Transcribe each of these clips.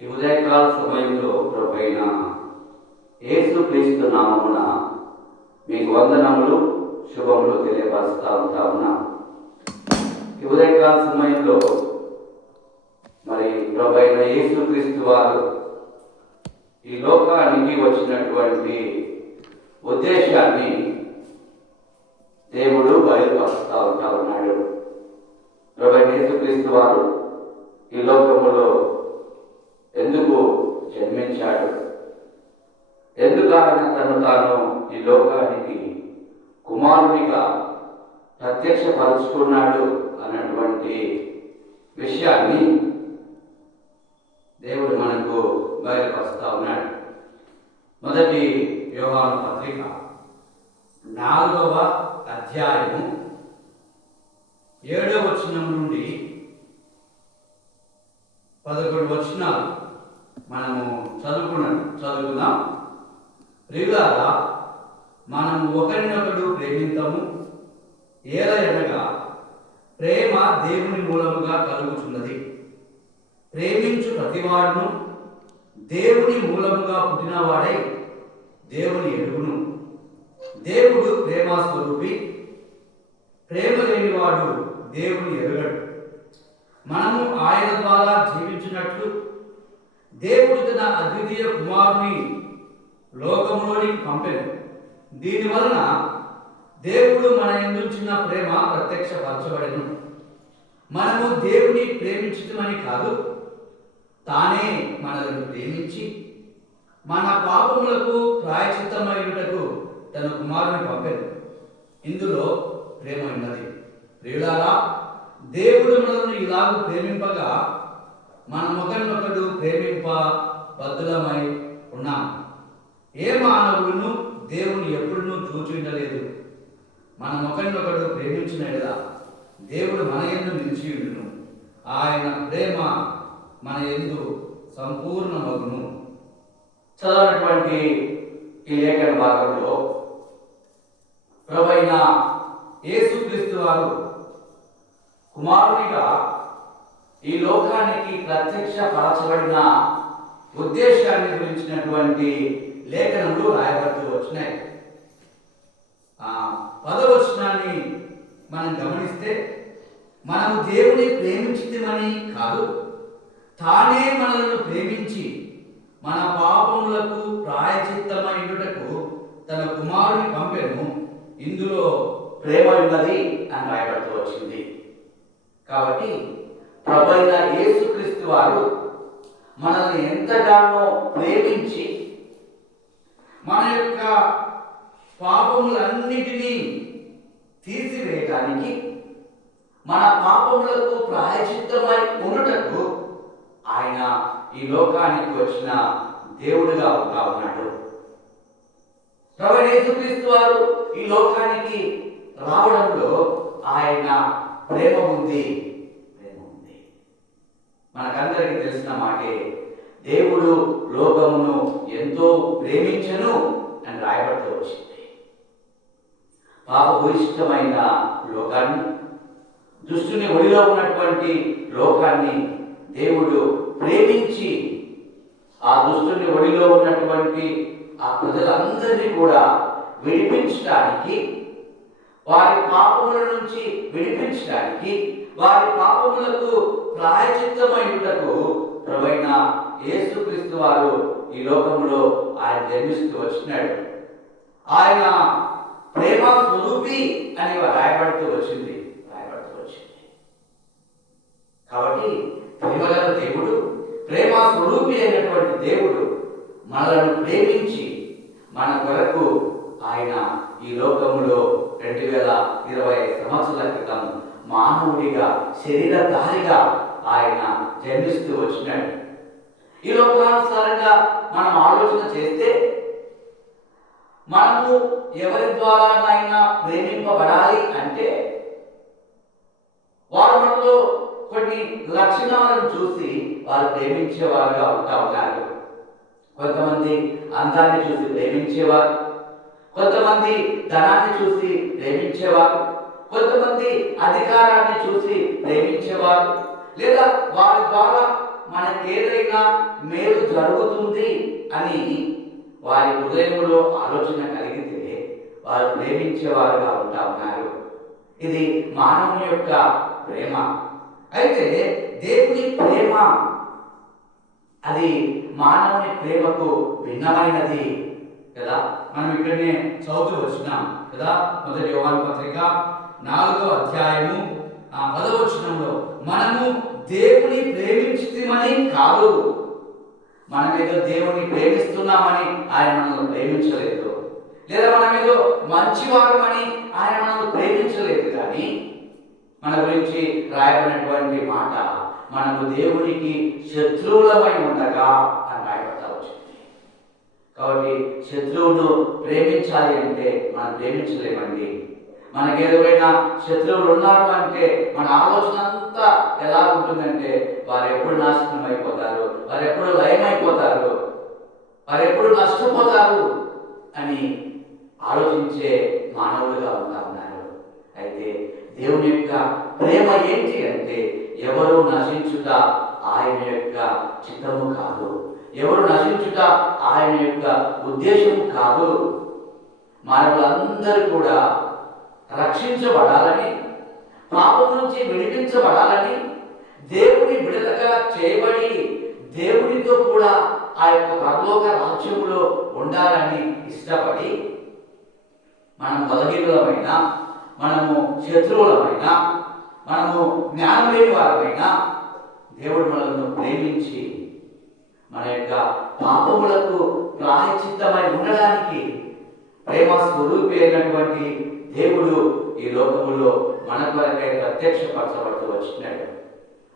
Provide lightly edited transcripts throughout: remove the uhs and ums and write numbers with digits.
ఈ ఉదయకాల సమయంలో ప్రభైన యేసుక్రీస్తు నామమున మీకు వందనములు శుభములు తెలియపరుస్తా ఉన్నా. ఈ ఉదయకాల సమయంలో మరి ప్రభైన యేసుక్రీస్తు వారు ఈ లోకానికి వచ్చినటువంటి ఉద్దేశాన్ని దేవుడు బయలుపరుస్తా ఉన్నాడు. ప్రభైన యేసుక్రీస్తు వారు ఈ లోకములో ఎందుకు జన్మించాడు, ఎందుకు ఆయన తాను ఈ లోకానికి కుమారునిగా ప్రత్యక్షపరుచుకున్నాడు అన్నటువంటి విషయాన్ని దేవుడు మనకు బయలుపరుస్తా ఉన్నాడు. మొదటి యోహాను పత్రిక 4వ అధ్యాయము 7వ వచనం నుండి 11 వచనాలు మనము చదువుకుందాం. ప్రియులారా, మనము ఒకరినొకడు ప్రేమింతము, ఏలయనగా ప్రేమ దేవుని మూలముగా కలుగుతున్నది. ప్రేమించు ప్రతివాడును దేవుని మూలముగా పుట్టినవాడై దేవుని ఎరుగును. దేవుడు ప్రేమాస్వరూపి, ప్రేమ లేనివాడు దేవుని ఎరుగడు. మనము ఆయన ద్వారా జీవించినట్లు దేవుడు తన అద్వితీయ కుమారుని లోకములోనికి పంపెను. దీనివలన దేవుడు మన యందుంచిన ప్రేమ ప్రత్యక్షపరచబడెను. మనము దేవుని ప్రేమించటమని కాదు, తానే మనలను ప్రేమించి మన పాపములకు ప్రాయశ్చిత్తమయ్యుటకు తన కుమారుని పంపెను. ఇందులో ప్రేమ ఉన్నది. ప్రియులారా, దేవుడు మనల్ని ఇలాగ ప్రేమింపగా మనం ఒకరినొకడు ప్రేమింప బద్ధులమై ఉన్నాం. ఏ మానవులను దేవుని ఎప్పుడునూ చూచి ఉండలేదు. మనం ఒకరినొకడు ప్రేమించిన ఎడల దేవుడు మన యందు నిలిచి ఉండును. ఆయన ప్రేమ మన యందు సంపూర్ణమగును. చదవనటువంటి ఈ లేఖన భాగంలో ప్రభువైన యేసుక్రీస్తు వారు కుమారునిగా ఈ లోకానికి ప్రత్యక్షపరచబడిన ఉద్దేశాన్ని గురించినటువంటి లేఖనములు రాయబడుతూ వచ్చినాయి. 10వ వచనాన్ని మనం గమనిస్తే, మనము దేవుని ప్రేమించితమని కాదు, తానే మనలను ప్రేమించి మన పాపములకు ప్రాయశ్చిత్తమైనటకు తన కుమారుని పంపెను. ఇందులో ప్రేమ ఉన్నది అని రాయబడుతూ వచ్చింది. కాబట్టి ప్రభువైన యేసుక్రీస్తు వారు మనల్ని ఎంతగానో ప్రేమించి మన యొక్క పాపములన్నిటినీ తీసివేయటానికి, మన పాపములకు ప్రాయశ్చిత్తమై ఉండుటకు ఆయన ఈ లోకానికి వచ్చిన దేవుడుగా ఉన్నాడు. ప్రభువైన యేసుక్రీస్తు వారు ఈ లోకానికి రావడంలో ఆయన ప్రేమ ఉంది. మనకందరికీ తెలిసిన మాటే, దేవుడు లోకమును ఎంతో ప్రేమించెను అని రాయబడుతూ వచ్చింది. పాపభూయిష్టమైన లోకాన్ని, దుష్టుని ఒడిలో ఉన్నటువంటి లోకాన్ని దేవుడు ప్రేమించి ఆ దుష్టుని ఒడిలో ఉన్నటువంటి ఆ ప్రజలందరినీ కూడా విడిపించడానికి, వారి పాపముల నుంచి విడిపించడానికి, వారి పాపములకు ప్రాయశ్చిత్తమయ్యుటకు ప్రభువైన యేసుక్రీస్తు వారు ఈ లోకంలో ఆయన జన్మిస్తూ వచ్చినాడు. ఆయన ప్రేమ స్వరూపి అని రాయబడుతూ వచ్చింది. కాబట్టి ప్రేమగల దేవుడు, ప్రేమ స్వరూపి అయినటువంటి దేవుడు మనలను ప్రేమించి మన కొరకు ఆయన ఈ లోకంలో 2020 సంవత్సరాల క్రితం మానవుడిగా, శరీరధారిగా ఆయన జన్మిస్తూ వచ్చినాడు. ఈ లోకానుసారంగా మనం ఆలోచన చేస్తే, మనము ఎవరి ద్వారానైనా ప్రేమింపబడాలి అంటే వారు మనలో కొన్ని లక్షణాలను చూసి వారు ప్రేమించేవారుగా ఉన్నారు. కొంతమంది అందాన్ని చూసి ప్రేమించేవారు, కొంతమంది ధనాన్ని చూసి ప్రేమించేవారు, కొంతమంది అధికారాన్ని చూసి ప్రేమించేవారు, లేదా వారి ద్వారా మనకేదైనా మేలు జరుగుతుంది అని వారి హృదయంలో ఆలోచన కలిగితే వారు ప్రేమించేవారుగా ఉంటా ఉన్నారు. ఇది మానవుని యొక్క ప్రేమ. అయితే దేవుని ప్రేమ అది మానవుని ప్రేమకు భిన్నమైనది కదా. మనం ఇక్కడనే చదువుతూ వచ్చినాం కదా. మొదటి యోహాను పత్రిక 4వ అధ్యాయము 10వ వచనంలో మనము దేవుని ప్రేమించుమని కాదు, మనమేదో దేవుని ప్రేమిస్తున్నామని ఆయన మనల్ని ప్రేమించలేదు, లేదా మనమేదో మంచివారమని ఆయన మనల్ని ప్రేమించలేదు. కానీ మన గురించి రాయబడినటువంటి మాట, మనము దేవునికి శత్రువులమై ఉండగా అని రాయబడతా వచ్చింది. కాబట్టి శత్రువును ప్రేమించాలి అంటే మనం ప్రేమించలేమండి. మనకి ఎవరైనా శత్రువులు ఉన్నారు అంటే మన ఆలోచన అంతా ఎలా ఉంటుందంటే వారు ఎప్పుడు నాశనం అయిపోతారు, వారు ఎప్పుడు లయమైపోతారు, వారు ఎప్పుడు నష్టపోతారు అని ఆలోచించే మానవులుగా ఉన్నారు. అయితే దేవుని యొక్క ప్రేమ ఏంటి అంటే ఎవరు నశించుట ఆయన యొక్క చిత్తము కాదు, ఎవరు నశించుట ఆయన యొక్క ఉద్దేశము కాదు. మానవులందరూ కూడా రక్షించబడాలని, పాపం నుంచి విడిపించబడాలని, దేవుని విడుదలగా చేయబడి దేవునితో కూడా ఆ యొక్క పరలోక రాజ్యములో ఉండాలని ఇష్టపడి మనం బలహీనులమైన, మనము శత్రువులమైన, మనము జ్ఞానం లేని వారమైనా దేవుడు మనల్ని ప్రేమించి మన యొక్క పాపములకు ప్రాయశ్చిత్తమై ఉండడానికి ప్రేమ స్వరూపి అయినటువంటి దేవుడు ఈ లోకములో మన కొరకై ప్రత్యక్షపరచబడుతూ వచ్చినాడు.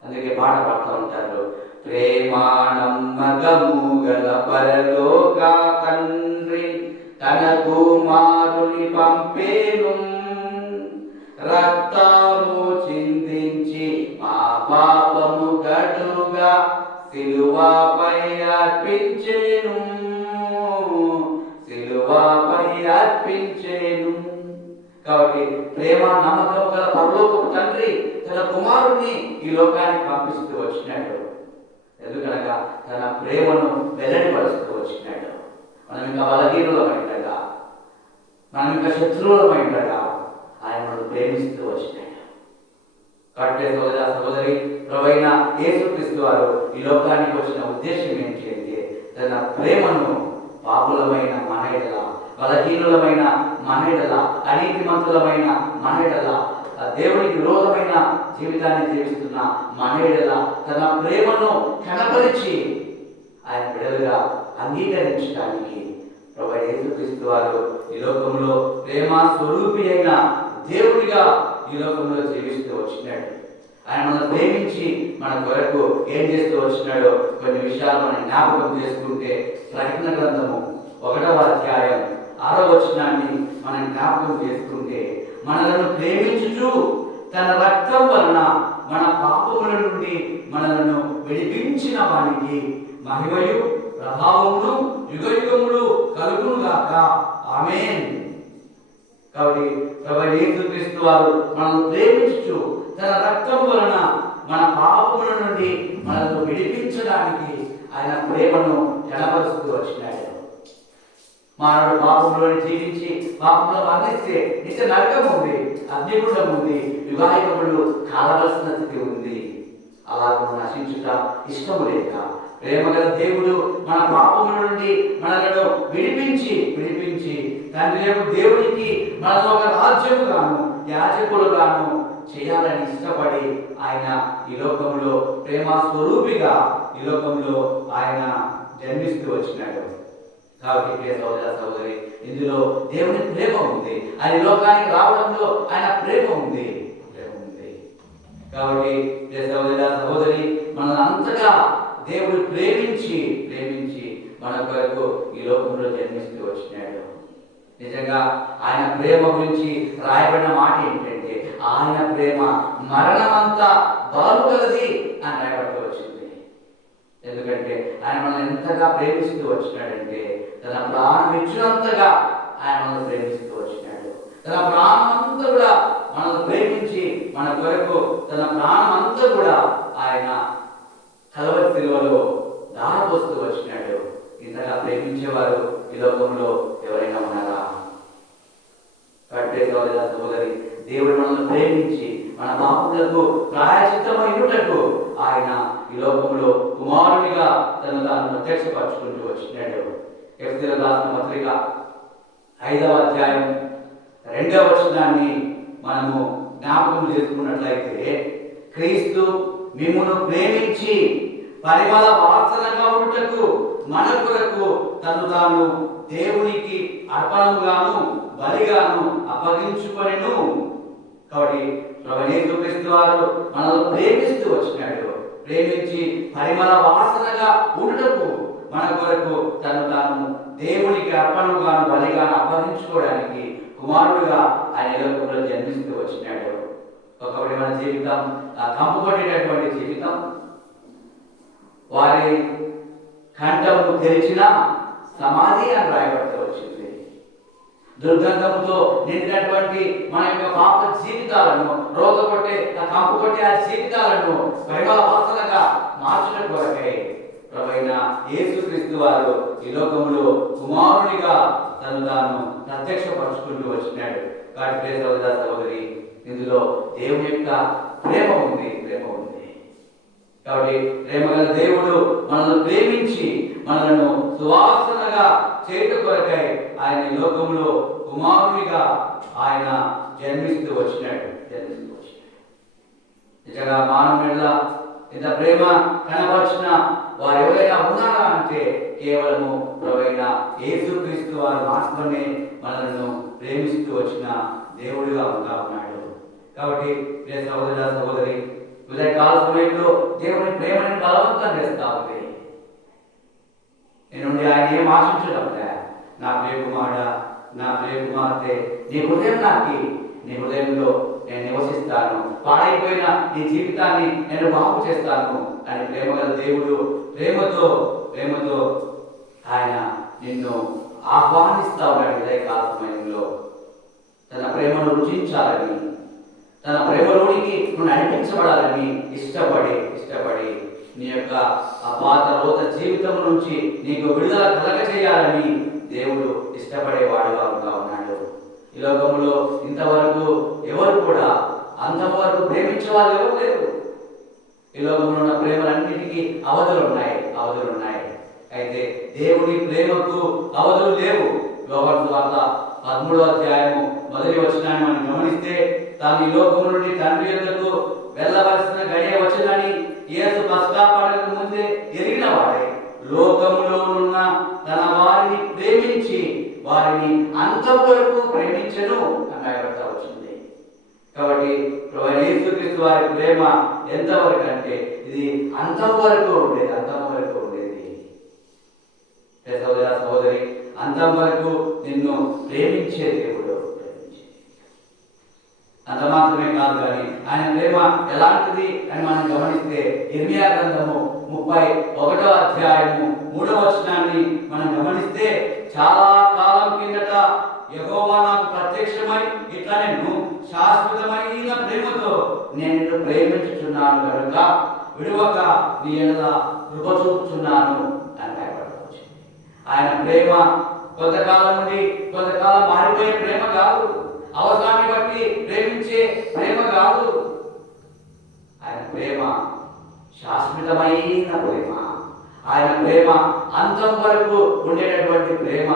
అందుకే పాట పాడుతూ ఉంటారు, ప్రేమానమ్మగము గల పరలోక తండ్రి తన కుమారుని పంపేను, రక్తము చిందించి మా పాపము గడుగా సిలువపై అర్పించేను, సిలువపై అర్పించేను. కాబట్టి ప్రేమ నమ్మకం గల పరలోకపు తండ్రి తన కుమారుని ఈ లోకానికి పంపిస్తూ వచ్చినాడు. ఎందుకనగా తన ప్రేమను వెల్లడిపరుస్తూ వచ్చినాడు. మనం ఇంకా బలహీనులమైండగా, మనం ఇంకా శత్రువులమైండగా ఆయన మనం ప్రేమిస్తూ వచ్చినాడు. కాబట్టి సోదరి ప్రభువైన యేసుక్రీస్తు వారు ఈ లోకానికి వచ్చిన ఉద్దేశం ఏంటి అంటే తన ప్రేమను పాపులమైన మన ఎడల, బలహీనులమైన మన ఎడల, అనీతిమంతులమైన మన ఎడల, దేవునికి విరోధమైన జీవితాన్ని జీవిస్తున్న మన ఎడల తన ప్రేమను కనపరిచి ఆయన బిడ్డలుగా అంగీకరించడానికి ప్రభువైన యేసుక్రీస్తు వారు ఈ లోకంలో ప్రేమ స్వరూపి అయిన దేవుడిగా ఈ లోకంలో జీవిస్తూ వచ్చినాడు. ఆయన మనం ప్రేమించి మన కొరకు ఏం చేస్తూ వచ్చినాడో కొన్ని విషయాలు మనం జ్ఞాపకం చేసుకుంటే, ప్రకటన గ్రంథము 1వ అధ్యాయం 6వ వచనాన్ని మనం జ్ఞాపకం చేసుకుంటే, మనలను ప్రేమించుచు తన రక్తం వలన మన పాపముల నుండి మనలను విడిపించిన వానికి మహిమయు ప్రభావమును యుగయుగములు కలుగునుగాక, ఆమేన్. కాబట్టి ప్రభువైన యేసుక్రీస్తు వారు మనల్ని ప్రేమించుచు తన రక్తం వలన మన పాపముల నుండి మనల్ని విడిపించడానికి ఆయన ప్రేమను కనపరుస్తూ వచ్చినాడు. మానవుడు పాపంలోని జీవించి పాపంలో మరణిస్తే నిత్య నరకం ఉంది, అగ్నిగుండం ఉంది, యుగాయుగములు కాలవలసిన స్థితి ఉంది. అలాగూ నశించుట ఇష్టము లేక ప్రేమగల దేవుడు మన పాపముల నుండి మనలను విడిపించి తండ్రి దేవునికి మనలో ఒక రాజ్యముగాను యాజకులుగాను చేయాలని ఇష్టపడి ఆయన ఈ లోకంలో ప్రేమ స్వరూపిగా ఈ లోకంలో ఆయన జన్మిస్తూ వచ్చినాడు. కాబట్టి సోదరి ఇందులో దేవుని ప్రేమ ఉంది. ఆయన లోకానికి రావడంలో ఆయన ప్రేమ ఉంది. కాబట్టి సహోదరి మనల్ని అంతగా దేవుడు ప్రేమించి మన కొరకు ఈ లోకంలో జన్మిస్తూ వచ్చినాడు. నిజంగా ఆయన ప్రేమ గురించి రాయబడిన మాట ఏంటంటే, ఆయన ప్రేమ మరణమంతా బాగుగలది అని రాయబడుతూ వచ్చింది. ఎందుకంటే ఆయన మనల్ని ఎంతగా ప్రేమిస్తూ వచ్చినాడంటే, తన ప్రాణం ఇచ్చినంతగా ఆయన మనల్ని ప్రేమిస్తూ వచ్చినాడు. తన ప్రాణం అంతా కూడా మనల్ని ప్రేమించి మన కొరకు తన ప్రాణం అంతా కూడా ఆయన కలవరి శిలువలో దారపోస్తూ వచ్చినాడు. ఇంతగా ప్రేమించేవారు ఈ లోకంలో ఎవరైనా ఉన్నారా? సహోదరి, దేవుడు మనల్ని ప్రేమించి మన పాపములకు ప్రాయశ్చిత్తమైనటకు ఆయన ఈ లోకంలో కుమారునిగా తను తాను ప్రత్యక్షపరచుకుంటూ వచ్చినాడు. ఎఫెసీయులకు రాసిన పత్రిక 5వ అధ్యాయం 2వ వచనాన్ని మనము జ్ఞాపకం చేసుకున్నట్లయితే, క్రీస్తు మిమ్మును ప్రేమించి పరిమళ వాసనగా ఉండుటకు మన కొరకు తను తాను దేవునికి అర్పణముగాను బలిగాను అప్పగించుకొనెను. కాబట్టి ప్రభువైన యేసుక్రీస్తు వారు మనల్ని ప్రేమిస్తూ వచ్చినాడు. ప్రేమించి పరిమళ వాసనగా ఉండుటకు మన కొరకు తను తాను దేవునికి అర్పణముగాను బలిగాను అప్పగించుకోవడానికి కుమారుడుగా ఆయన లోకంలో జన్మిస్తూ వచ్చినాడు. ఒకటి మన జీవితం కంపు కొట్టినటువంటి జీవితం, వారి కంఠము తెరిచిన సమాధి అని రాయబడుతూ వచ్చింది. దుర్గంధముతో నిండినటువంటి మన యొక్క పాప జీవితాలను, రోగపట్టే కంపు కొట్టే ఆ జీవితాలను పరిమళ వాసనగా మార్చడం కొరకై ప్రభువైన యేసుక్రీస్తు వారు ఈ లోకంలో కుమారునిగా తను తాను ప్రత్యక్షపరుచుకుంటూ వచ్చినాడు. కాబట్టి సహోదరి, ఇందులో దేవుని యొక్క ప్రేమ ఉంది. కాబట్టి ప్రేమగల దేవుడు మనల్ని ప్రేమించి మనలను సువాసనగా చేయటం కొరకై ఆయన ఈ లోకంలో కుమారునిగా ఆయన జన్మిస్తూ వచ్చినాడు. నిజంగా మానవునిలా ఇంత ప్రేమ కనపరిచిన వారు ఎవరైనా ఉన్నారా అంటే కేవలము ప్రభువైన యేసుక్రీస్తు వారు మాత్రమే మనలను ప్రేమిస్తూ వచ్చిన దేవుడిగా ఉన్నాడు. కాబట్టి సహోదరి, ఉదయకాల సమయంలో దేవుని ప్రేమని బలవంతం చేస్తా ఉంది. నేను ఆయన ఏం ఆశించడం లే, నా ప్రియ కుమారుడా, నా ప్రియ కుమార్తె, నీ హృదయం నాకి, నీ హృదయంలో నేను నివసిస్తాను, పాడైపోయిన నీ జీవితాన్ని నేను బాగు చేస్తాను అని ప్రేమగల దేవుడు ప్రేమతో ఆయన నిన్ను ఆహ్వానిస్తా ఉన్నాడు. ఉదయకాల సమయంలో తన ప్రేమను రుచించాలని, తన ప్రేమలోనికి నువ్వు నడిపించబడాలని ఇష్టపడి నీ యొక్క ఆ పాత రోత జీవితం నుంచి నీకు విడుదల కలగజేయాలని దేవుడు ఇష్టపడేవాడుగా ఉన్నాడు. ఈ లోకంలో ఇంతవరకు ఎవరు కూడా అంతవరకు ప్రేమించే వాళ్ళు ఎవరు లేరు. ఈ లోకంలో ఉన్న ప్రేమలన్నిటికీ అవధులు ఉన్నాయి. అయితే దేవుని ప్రేమకు అవధులు లేవు. యోహాను సువార్త 13వ అధ్యాయము మొదటి వచనాన్ని మనం గమనిస్తే, తాను ఈ లోకము నుండి తండ్రి యొద్దకు వెళ్ళవలసిన గడియ వచ్చేదని యేసు పస్కా పండుగకు ముందే ఎరిగిన వాడే లోకములో ఉన్న తన వారిని ప్రేమించి వారిని అంతవరకు ప్రేమించెను అని రాయబడతా వచ్చింది. కాబట్టి ప్రభువైన యేసుక్రీస్తు వారి ప్రేమ ఎంతవరకు అంటే ఇది అంతవరకు ఉండేది. సహోదరి, అంతం వరకు నిన్ను ప్రేమించే దేవుడు. అంత మాత్రమే కాదు, కానీ ఆయన ప్రేమ ఎలాంటిది అని మనం గమనిస్తే ఇర్మియా గ్రంథము 31వ అధ్యాయము 3వ వచనాన్ని మనం గమనిస్తే, చాలా కాలం కిందట యెహోవా నాకు ప్రత్యక్షమై ఇట్లా నేను శాశ్వతమైన ప్రేమతో నేను నిన్ను ప్రేమించుచున్నాను కనుక విడువక నీ ఎడల కృప చూపుచున్నాను అని రాయబడవచ్చు. ఆయన ప్రేమ కొంతకాలం నుండి కొంతకాలం మారిపోయే ప్రేమ కాదు, అవసరాన్ని బట్టి ప్రేమించే ప్రేమ కాదు. ఆయన ప్రేమ శాశ్వతమైన ప్రేమ. ఆయన ప్రేమ అంతం వరకు ఉండేటటువంటి ప్రేమ.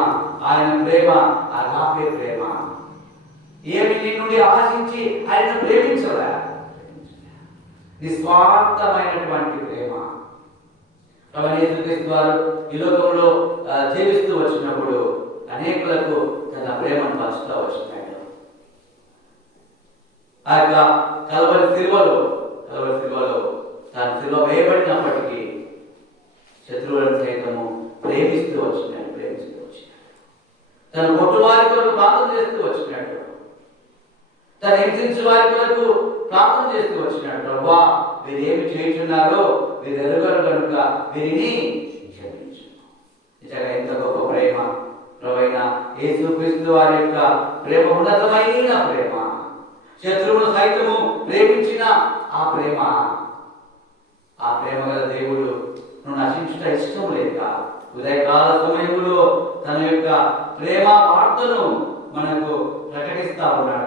ఆయన ప్రేమ అగాపే ప్రేమ. ఏమి నీ నుండి ఆశించి ఆయన ప్రేమించరా, నిస్వార్థమైనటువంటి ప్రేమ. యేసుక్రీస్తు వారు ఈ లోకంలో జీవిస్తూ వచ్చినప్పుడు అనేకులకు తన ప్రేమను పంచుతూ వచ్చినాడు. ఆ యొక్క కల్వరి శిలువలో తన శిలువ వేయబడినప్పటికీ శత్రువులను సైతము ప్రేమిస్తూ వచ్చినాడు. తన కొట్టు వారి కొరకు ప్రార్థన చేస్తూ వచ్చినాడు. తన హింసించు వారి కొరకు ప్రార్థన చేస్తూ వచ్చినాడు. ప్రభువా, వీరు ఏమి చేయుచున్నారో వీరు ఎరుగరు కనుక వీరిని క్షమించు. నిజంగా ఎంత గొప్ప ప్రేమ! ప్రభువైన యేసుక్రీస్తు వారి యొక్క ప్రేమ ఉన్నతమైన ప్రేమ. శత్రువును సైతము ప్రేమించిన ఆ ప్రేమ. ఆ ప్రేమ గల దేవుడు నువ్వు నశించుట ఇష్టం లేక ఉదయకాల సమయంలో తన యొక్క ప్రేమ వార్తను మనకు ప్రకటిస్తా ఉన్నాడు.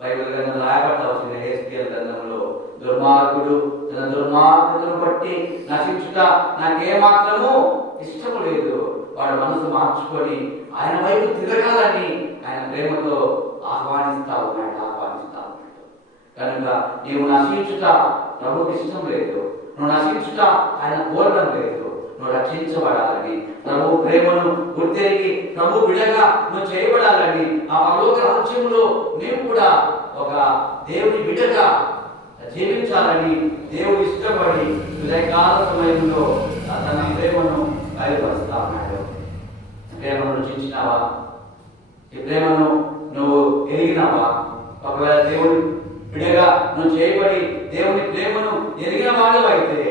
బైబిల్ గ్రంథం రాయబడ్డ వచ్చిన హెస్కేల్ గ్రంథంలో దుర్మార్గుడు తన దుర్మార్గతను బట్టి నశించుట నాకేమాత్రము ఇష్టము లేదు, వాడు మనసు మార్చుకొని ఆయన వైపు తిరగాలని ఆయన ప్రేమతో ఆహ్వానిస్తా ఉన్నాడు. కనుక నీవు నశించుట ప్రభుకి ఇష్టం లేదు, నువ్వు నశించుట ఆయన కోరడం లేదు. నువ్వు రక్షించబడాలని, ప్రభు ప్రేమను గుర్తెరిగి ప్రభు బిడగా నువ్వు చేయబడాలని, ఆ పరలోక రాజ్యంలో నీవు కూడా ఒక దేవుని బిడగా జీవించాలని దేవుడు ఇష్టపడి ఉదయకాల సమయంలో తన ప్రేమను బయలుపరుస్తా ఉన్నాడు. ప్రేమను రుచించినావా? ఈ ప్రేమను నువ్వు ఎరిగినావా? ఒకవేళ దేవుని బిడగా నువ్వు చేయబడి దేవుని ప్రేమను ఎరిగిన వాడు అయితే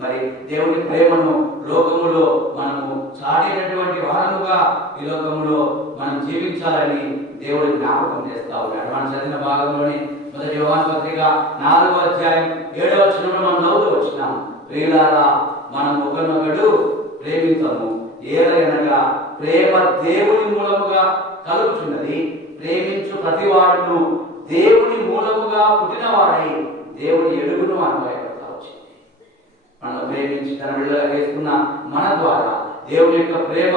మరి దేవుని ప్రేమను లోకములో మనము చాటేటటువంటి వారముగా ఈ లోకంలో మనం జీవించాలని దేవుడు జ్ఞాపకం చేస్తా ఉన్నాడు. మనం చదివిన భాగంలోని మొదటి యోహాను పత్రిక 4వ అధ్యాయం 7వ వచనంలో మనం చదువుతూ వచ్చినాం. ప్రియులారా, మనం ఒకరినొకడు ప్రేమించము, ఏలయనగా ప్రేమ దేవుని మూలముగా కలుగుచున్నది. ప్రేమించు ప్రతివాడును దేవుని మూలముగా పుట్టినవాడై దేవుని ఎడుగును అనుభవపడతా వచ్చింది. మనం ప్రేమించి తన బిడ్డగా వేసుకున్న మన ద్వారా దేవుని యొక్క ప్రేమ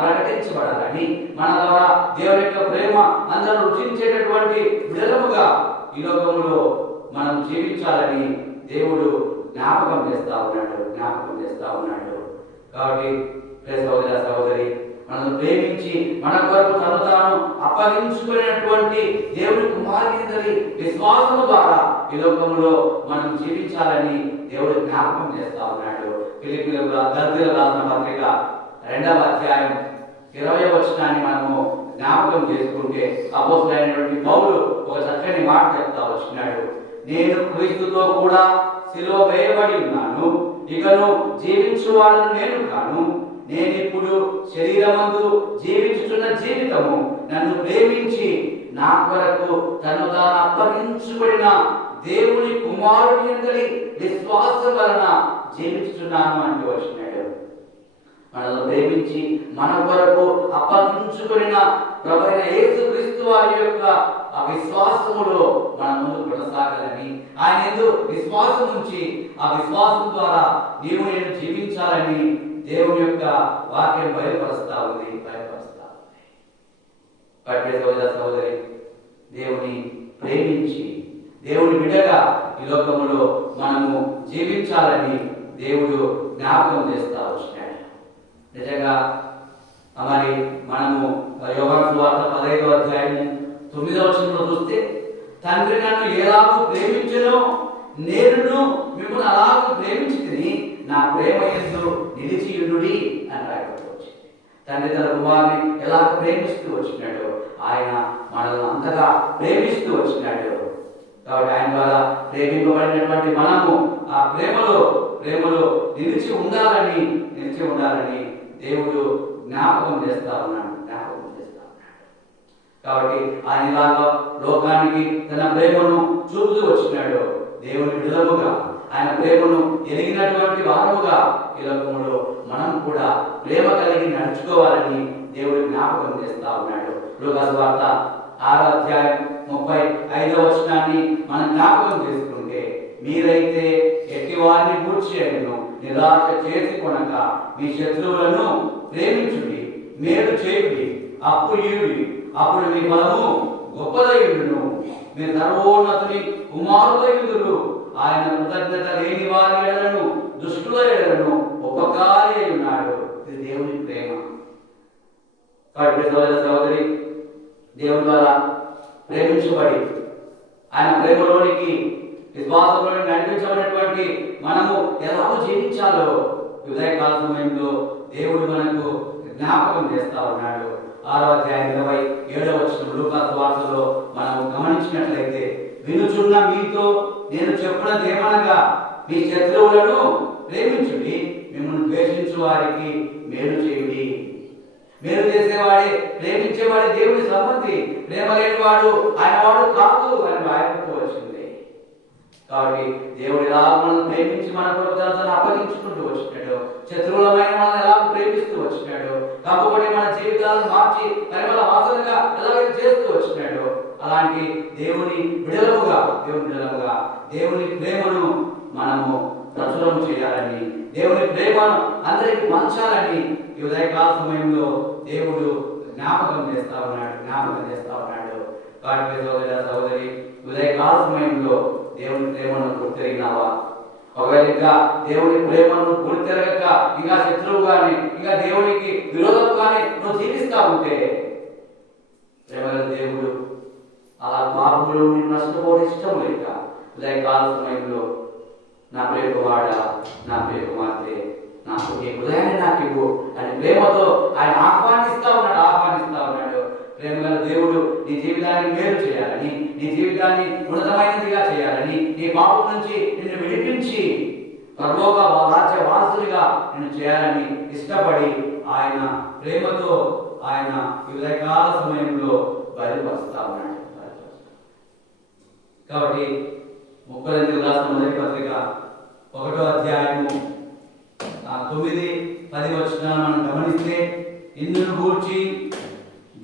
ప్రకటించబడాలని, మన ద్వారా దేవుని యొక్క ప్రేమ అందరూ రుచించేటటువంటి బిడ్డలుగా ఈ లోకంలో మనం జీవించాలని దేవుడు జ్ఞాపకం చేస్తా ఉన్నాడు. కాబట్టి సహోదర సహోదరి, మనం ప్రేమించి మన కొరకు తను తాను అప్పగించుకునేటువంటి దేవుని కుమారుని విశ్వాసము ద్వారా ఈ లోకంలో మనం జీవించాలని దేవుడు జ్ఞాపకం చేస్తా ఉన్నాడు. ఫిలిప్పీయులకు రాసిన పత్రిక 2వ అధ్యాయం 20వ వచనాన్ని మనము జ్ఞాపకం చేసుకుంటే అపోస్తలుడైనటువంటి పౌలు ఒక చక్కని మాట చెప్తా వచ్చినాడు. నేను క్రీస్తుతో కూడా సిలువ వేయబడి ఉన్నాను, ఇకను జీవించువాడను నేను కాను, నేనిప్పుడు శరీరమందు జీవించుచున్న జీవితము నన్ను ప్రేమించి నా కొరకు తను తాను అప్పగించుబడిన దేవుని కుమారుని యందలి విశ్వాసం వలన జీవించుచున్నాను అంటూ వచ్చినాడు. మనల్ని ప్రేమించి మన కొరకు అప్పగించుకున్న ప్రభువైన యేసుక్రీస్తు వారి యొక్క ఆ విశ్వాసములో మనం ముందు కొనసాగాలని, ఆయన యందు విశ్వాసం ఉంచి ఆ విశ్వాసం ద్వారా నీవు నేను జీవించాలని దేవుని యొక్క వాక్యం బయలుపరుస్తా ఉంది. సహోదర సహోదరి, దేవుని ప్రేమించి దేవుని బిడ్డగా ఈ లోకములో మనము జీవించాలని దేవుడు జ్ఞాపకం చేస్తా వచ్చినాడు. నిజంగా మరి మనము యోహాను సువార్త 15వ అధ్యాయం 9వ వచనంలో చూస్తే, తండ్రి నన్ను ఎలాగూ ప్రేమించెనో నేను మిమ్మల్ని అలాగూ ప్రేమించితిని, నా ప్రేమ యందు నిలిచియుండుడి అని రాయబడి వచ్చింది. తండ్రి తన కుమారుని ఎలా ప్రేమిస్తూ వచ్చినాడో ఆయన మనల్ని అంతగా ప్రేమిస్తూ వచ్చినాడు. కాబట్టి ఆయన ద్వారా ప్రేమింపబడినటువంటి మనము ఆ ప్రేమలో నిలిచి ఉండాలని దేవుడు జ్ఞాపకం చేస్తా ఉన్నాడు. కాబట్టి ఆయన ఇలాగా లోకానికి తన ప్రేమను చూపుతూ వచ్చినాడు. దేవుని విడుదలుగా ఆయన ప్రేమను ఎరిగినటువంటి వారముగా ఈ లోకంలో మనం కూడా ప్రేమ కలిగి నడుచుకోవాలని దేవుడు జ్ఞాపకం చేస్తా ఉన్నాడు. లూకా సువార్త 6వ అధ్యాయం 35వ వచనాన్ని మనం జ్ఞాపకం చేసుకుంటే, మీరైతే ఎట్టి వారిని పూడ్చేయను, నిరాశ చేసి కొనక మీ శత్రువులను ప్రేమించుడి, మేలు చేయుడి, అప్పు ఇయుడి, అప్పుడు మీ బలము గొప్పదయుడును, మీ సర్వోన్నతుని కుమారులయుదురు. ఆయన కృతజ్ఞత లేని వారి ఎడలను దుష్టుల ఎడలను ఉపకారి అయి ఉన్నాడు. ఇది దేవుని ప్రేమ. కాబట్టి సోదర సోదరి, దేవుని ద్వారా ప్రేమించబడి ఆయన ప్రేమలోనికి విశ్వాసంలోనికి నడిపించబడినటువంటి మనము ఎలా జీవించాలో ఉదయకాల సమయంలో దేవుడు మనకు జ్ఞాపకం చేస్తా ఉన్నాడు. 6వ అధ్యాయం 27వ వచనం లూకా సువార్తలో మనం గమనించినట్లయితే, వినుచున్న మీతో నేను చెప్పునదేమనగా మీ శత్రువులను ప్రేమించుడి, మిమ్మల్ని ద్వేషించు వారికి మేలు చేయుడి. మేలు చేసేవాడే, ప్రేమించేవాడే దేవుని సంబంధి. ప్రేమ లేనివాడు ఆయన వాడు కాదు అని రాయబడుతూ వచ్చింది. కాబట్టి దేవుడు ఎలా మనల్ని ప్రేమించి మన కొరకు తనను అప్పగించుకుంటూ వచ్చినాడు, శత్రువులమైన మనల్ని ఎలా ప్రేమిస్తూ వచ్చినాడు, కాబట్టి మన జీవితాలను మార్చి పరిమళ వాసనగా ఎలాగైతే చేస్తూ వచ్చినాడు, అలాంటి దేవుని బిడలముగా దేవుని ప్రేమను మనము ప్రచురం చేయాలని, దేవుని ప్రేమను అందరికీ పంచాలని ఈ ఉదయకాల సమయంలో దేవుడు జ్ఞాపకం చేస్తా ఉన్నాడు. కాబట్టి సహోదరి, ఉదయకాల సమయంలో దేవుని ప్రేమను గుర్తెరిగినావా? ఒకవేళ ఇంకా దేవుని ప్రేమను గుర్తెరగక ఇంకా శత్రువుగానే, ఇంకా దేవునికి విరోధముగానే నువ్వు జీవిస్తా ఉంటే, ప్రేమగల దేవుడు అలా పాపములు నిన్ను నష్టపోవడం ఇష్టం లేక ఉదయకాల సమయంలో నా ప్రియ కుమారుడా, నా ప్రియ కుమార్తె, నాకు నీ హృదయాన్ని నాకు ఇవ్వు అని ప్రేమతో ఆయన ఆహ్వానిస్తా ఉన్నాడు. ప్రేమగల దేవుడు నీ జీవితాన్ని మేలు చేయాలని, నీ జీవితాన్ని ఉన్నతమైనదిగా చేయాలని, నీ పాపం నుంచి నిన్ను విడిపించి పరలోక రాజ్య వారసునిగా నిన్ను చేయాలని ఇష్టపడి ఆయన ప్రేమతో ఆయన ఈ ఉదయకాల సమయంలో బయలుపరుస్తా ఉన్నాడు. కాబట్టి 30 రాసిన మొదటి పత్రిక 1వ అధ్యాయము 9-10 వచనాలను మనం గమనిస్తే, ఇందును గూర్చి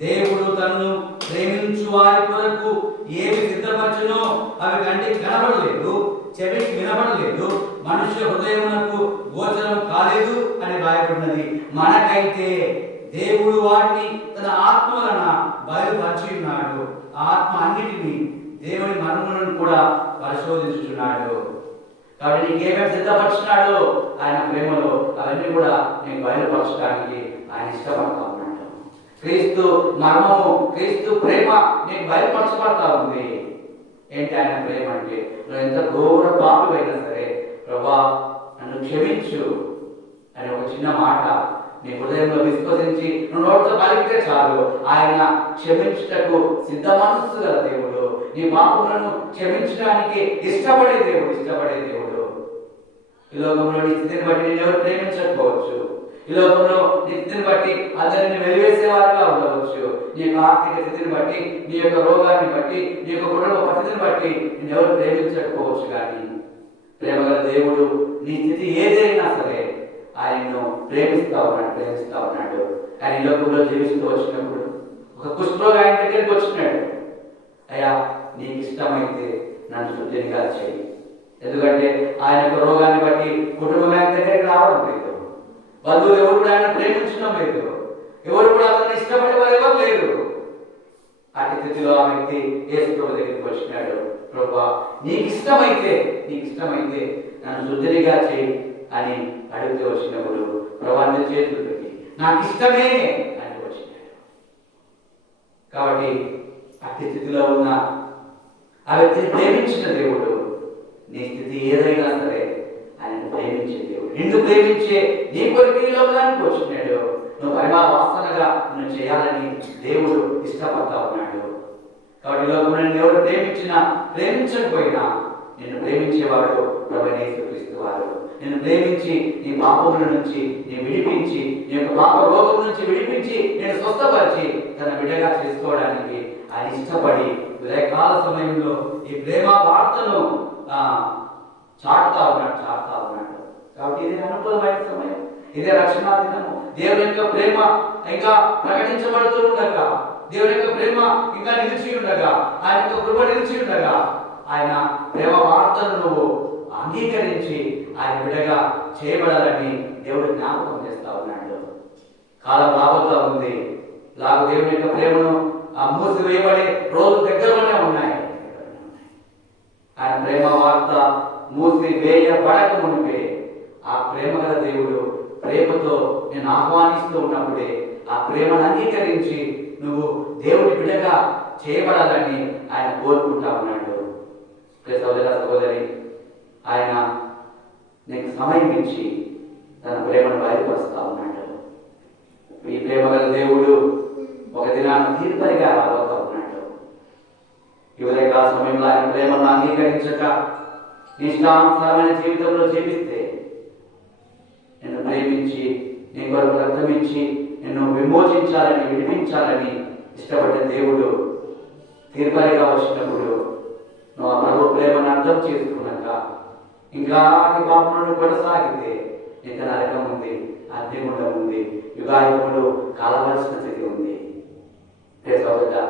దేవుడు తన్ను ప్రేమించు వారి కొరకు ఏమి సిద్ధపరచునో అవి కంటికి కనబడలేదు, చెవికి వినబడలేదు, మనుష్య హృదయమునకు గోచరం కాలేదు అని రాయబడినది. మనకైతే దేవుడు వాటిని తన ఆత్మ వలన బయలుపరిచి ఉన్నాడు. ఆత్మ అన్నిటినీ దేవుని మర్మములను కూడా పరిశోధించుచున్నాడు. కాబట్టి నీకేమేమి సిద్ధపరిచినాడో ఆయన ప్రేమలో అవన్నీ కూడా నేను బయలుపరచడానికి ఆయన ఇష్టపడతా ఉన్నాడు. క్రీస్తు మర్మము, క్రీస్తు ప్రేమ నీకు బయలుపరచబడతా ఉంది. ఏంటి ఆయన ప్రేమ అంటే, నువ్వు ఎంత ఘోర పాపమైనా సరే, ప్రభా నన్ను క్షమించు అని ఒక చిన్న మాట నీ హృదయంలో విశ్వసించి నువ్వు నోటితో పలికితే చాలు, ఆయన క్షమించుటకు సిద్ధ మనస్సు గల దేవుడు, నీ పాపములను క్షమించడానికి ఇష్టపడే దేవుడు. ఈ లోకంలో నీ స్థితిని బట్టి నేను ఎవరు ప్రేమించకపోవచ్చు, ఈ లోకంలో నీ స్థితిని బట్టి అందరిని వెలివేసేవారుగా ఉండవచ్చు, నీ యొక్క ఆర్థిక స్థితిని బట్టి, నీ యొక్క రోగాన్ని బట్టి, నీ యొక్క కుటుంబ పరిస్థితిని బట్టి నేను ఎవరు ప్రేమించకపోవచ్చు. కానీ ప్రేమగల దేవుడు నీ స్థితి ఏదైనా సరే ఆయన్ను ప్రేమిస్తా ఉన్నాడు. ఆయన ఈ లోకంలో జీవిస్తూ వచ్చినప్పుడు ఒక కుష్ఠరోగి ఆయన దగ్గరికి వచ్చినాడు. అయ్యా, నీకు ఇష్టమైతే నన్ను శుద్ధిగా చేయి. ఎందుకంటే ఆయన యొక్క రోగాన్ని బట్టి కుటుంబం ఆయన దగ్గరికి రావడం లేదు, బంధువులు ఎవరు కూడా ఆయన ప్రేమించడం లేదు, ఎవరు కూడా అతన్ని ఇష్టపడే వారు ఎవరు లేరు. అట్టి స్థితిలో ఆ వ్యక్తి యేసు ప్రభు దగ్గరికి వచ్చినాడు. ప్రభా, నీకు ఇష్టమైతే నన్ను శుద్ధిగా చేయి అని అడిగితే వచ్చినప్పుడు ప్రభాన్ని చేతులు పెట్టి నాకు ఇష్టమే అని వచ్చినాడు. కాబట్టి అట్టి స్థితిలో ఉన్న ఆ వ్యక్తిని ప్రేమించిన దేవుడు నీ స్థితి ఏదైనా సరే ఆయన ప్రేమించే దేవుడు, నిన్ను ప్రేమించే నీ కొరకు ఈ లోకానికి వచ్చినాడు. నువ్వు పరిమళ వాసనగా నువ్వు చేయాలని దేవుడు ఇష్టపడతా ఉన్నాడు. కాబట్టి లోకంలో నిన్ను ఎవరు ప్రేమించకపోయినా నిన్ను ప్రేమించేవాడు ప్రభువైన యేసుక్రీస్తు వారు. నిన్ను ప్రేమించి నీ పాపముల నుంచి నేను విడిపించి, నీ యొక్క పాప రోగం నుంచి విడిపించి నేను స్వస్థపరిచి తన బిడ్డగా చేసుకోవడానికి ఆయన ఇష్టపడి ఉదయకాల సమయంలో ఈ ప్రేమ వార్తను చాటుతా ఉన్నాడు. కాబట్టి ఇది అనుకూలమైన సమయం, ఇదే రక్షణా దినము. దేవుని యొక్క ప్రేమ ఇంకా ప్రకటించబడుతూ ఉండగా, దేవుని యొక్క ప్రేమ ఇంకా నిలిచి ఉండగా, ఆయన యొక్క కృప నిలిచి ఉండగా, ఆయన ప్రేమ వార్తను నువ్వు అంగీకరించి ఆయన బిడ్డగా చేయబడాలని దేవుడు జ్ఞాపకం చేస్తా ఉన్నాడు. కాలం రాబోతా ఉంది. దేవుని యొక్క ప్రేమను మూసివేయబడే రోజు దగ్గరలోనే ఉన్నాయి. ఆయన ప్రేమ వార్త మూసివేయబడక మునిపే ఆ ప్రేమ గల దేవుడు ప్రేమతో నేను ఆహ్వానిస్తూ ఉన్నప్పుడే ఆ ప్రేమను అంగీకరించి నువ్వు దేవుని బిడ్డగా చేయబడాలని ఆయన కోరుకుంటా ఉన్నాడు. సహోదరి, ఆయన నీకు సమయం ఇచ్చి తన ప్రేమను బయలుపరుస్తా ఉన్నాడు. ఈ ప్రేమ గల దేవుడు ఒక దినాన తీర్పరిగా రాబోతా ఉన్నాడు. ఉదయకాల సమయంలో ఆయన ప్రేమను అంగీకరించక నిష్ఠానుసారమైన జీవితంలో జీవిస్తే, నిన్ను ప్రేమించి నీ కొరకు రక్తమిచ్చి నిన్ను విమోచించాలని, విడిపించాలని ఇష్టపడే దేవుడు తీర్పరిగా వచ్చినప్పుడు నువ్వు ఆ ప్రభు ప్రేమను అర్థం చేసుకున్నాక ఇంకా నీ పాపములను కొనసాగితే ఇంకా నరకం ఉంది, అగ్నిగుండం ఉంది, యుగాయుగములు కాలవలసిన స్థితి ఉంది. సోదరుడా,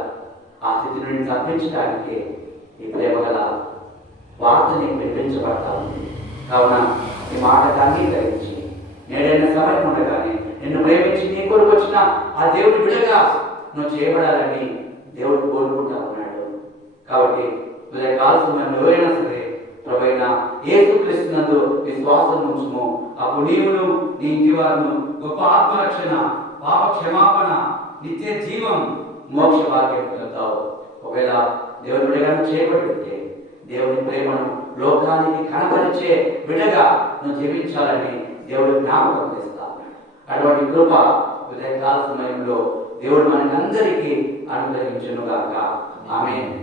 ఆ స్థితి నుండి తప్పించడానికి ఈ ప్రేమ గల వార్త నీకు వినిపించబడతా ఉంది. కావున ఈ మాటకు అంగీకరించి నేడైన సమయం ఉండగానే నిన్ను ప్రేమించి నీ కొరకు వచ్చిన ఆ దేవుడి బిడ్డగా నువ్వు చేయబడాలని దేవుడు కోరుకుంటా ఉన్నాడు. కాబట్టి ఉదయకాల సమయం ఎవరైనా సరే ప్రభువైన యేసుక్రీస్తునందు విశ్వాసం ఉంచుము. అప్పుడు నీవును నీ ఇంటి వారును గొప్ప ఆత్మరక్షణ, పాప క్షమాపణ, నిత్య జీవం, మోక్ష భాగ్యం పొందుతావు. ఒకవేళ దేవుని బిడ్డగా చేయబడితే దేవుని ప్రేమను లోకానికి కనపరిచే బిడ్డగా నువ్వు జీవించాలని దేవుడు జ్ఞాపకం చేస్తాడు. అటువంటి కృప ఉదయకాల సమయంలో దేవుడు మనకందరికీ అనుగ్రహించును గాక. ఆమేన్.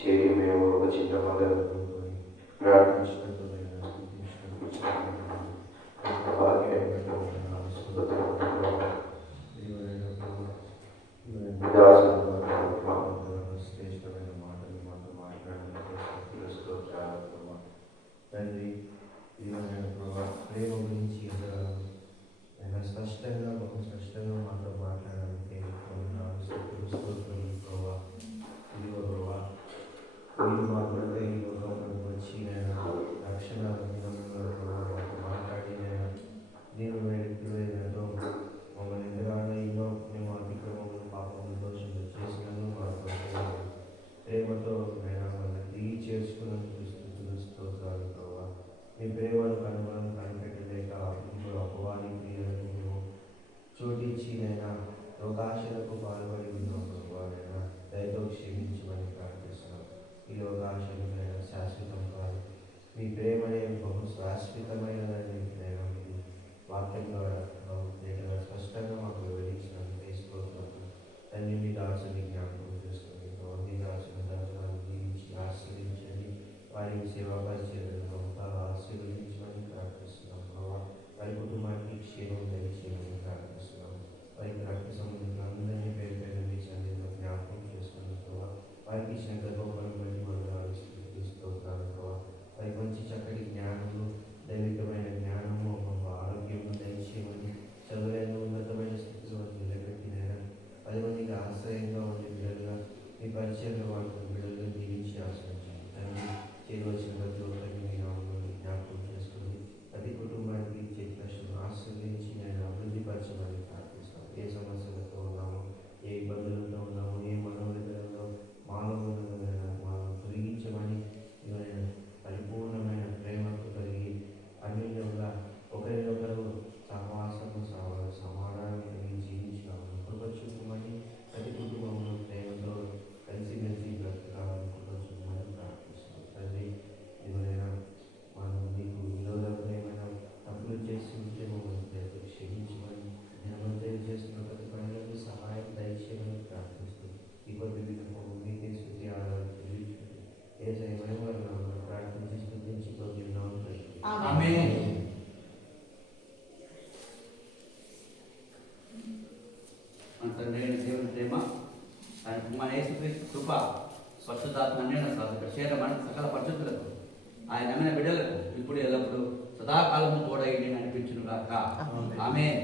చేరి మేము ఒక చిన్న మొదలు ప్రార్థించినట్టు శ్రేష్టమైన మాటలు మాతో మాట్లాడాలి. తండ్రి, ప్రేమ గురించి స్పష్టంగా మాతో మాట్లాడాలంటే మీరు మా కొరకు ఈ లోకంలోకి వచ్చి నేను రక్షణ మాట్లాడి నేను ఎంతో మమ్మల్ని ఎంతగానో ఎన్నో మేము అతిక్రమములు పాపములు దోషులు చేసినాను. మా ప్రేమతో నేను వాళ్ళని తిరిగి చేసుకున్నందుకు స్తోత్రాలు ప్రభావ. మీ ప్రేమను కనిపెట్టలేక అపవాది క్రియలకు మేము చోటించి నైనా లోకాశలకు పాల్పడి ఉన్నాం ప్రభావ. నైనా దయతో క్షమించమని ప్రార్థిస్తున్నాం. ఈ లోకాశలు శాశ్వతం కాదు, మీ ప్రేమనే బహు శాశ్వతమైనదని నేను మీరు వాక్యం ద్వారా స్పష్టంగా మాకు వివరించినందుకు స్తోత్రాలు. తండ్రి, మీ దాసుని జ్ఞాపకం చేసుకుని మీ దాసుని జీవించి ఆశీర్వించండి. వారికి సేవా పరిచయంలో ఆశీర్వదించమని ప్రార్థిస్తున్నాం ప్రభావ. వారి కుటుంబానికి క్షేమం దయచేయమని ప్రార్థిస్తున్నాం. వారికి రక్త సంబంధించిన అందరినీ పేరు పేరు మీ సన్నిధిలో జ్ఞాపకం చేసుకుని ప్రభావ. వారికి ఇచ్చిన గర్భఫలం బట్టి వందనాలు స్తోత్రాలు ప్రభావ. వారికి మంచి చక్కటి జ్ఞానము, దైవికమైన జ్ఞానము, ఆరోగ్యము దయచేయమని, చదువులైన ఉన్నతమైన స్థితిలో నిలబెట్టినైనా 10 మందికి ఆశ్రయంగా ఉండే బిడ్డలుగా మీ పరిచయంలో వాళ్ళ బిడ్డలుగా జీవించి ఆశ్రయించండి. తండ్రి, చేయవలసిన ప్రతి ఒక్కరిని మీ నామములో జ్ఞాపకం చేసుకుని ప్రతి కుటుంబానికి ఇచ్చే కష్టం ఆశ్రయించి నేను అభివృద్ధి పరచమని ప్రార్థిస్తాను. ఏ సమస్యలతో ఉన్నామో, ఏ ఇబ్బందులతో ఉన్నామో, ఏ మనోవేదనలో మాలో మనం తొలగించమని పరిపూర్ణమైన ప్రేమకు కలిగి అన్యోన్యంగా ఒకరినొకరు సహవాసము సమాధానం కలిగి జీవించాము. కృప చూపమని ప్రతి కుటుంబంలో ప్రేమతో కలిసిమెలిసి బ్రతకాలని కృప చూపమని ప్రార్థిస్తున్నాం. తండ్రి, ఎవరైనా మనం మీకు విరోధంగా ఏమైనా తప్పులు చేసి ఉంటే మమ్మల్ని క్షమించమని, నేను చేస్తున్న ప్రతి పనులకు సహాయం దయచేయమని ప్రార్థిస్తూ ఈ కొద్ది విన్నపము మీకే స్తుతి ఆరాధన చెల్లించుకుంటూ యేసయ్య మహిమగల నామములో ప్రార్థించి స్తుతించి పొందుతున్నాము తండ్రి. ఆమేన్. మన తండ్రి అయిన దేవుని ప్రేమ, ఆయన కుమారుని యేసుక్రీస్తు కృప, పరిశుద్ధాత్మ మన సకల పరిశుద్ధులకు, ఆయన నమ్మిన బిడ్డలకు ఇప్పుడు ఎల్లప్పుడూ సదాకాలము తోడై నడిపించును గాక. ఆమేన్.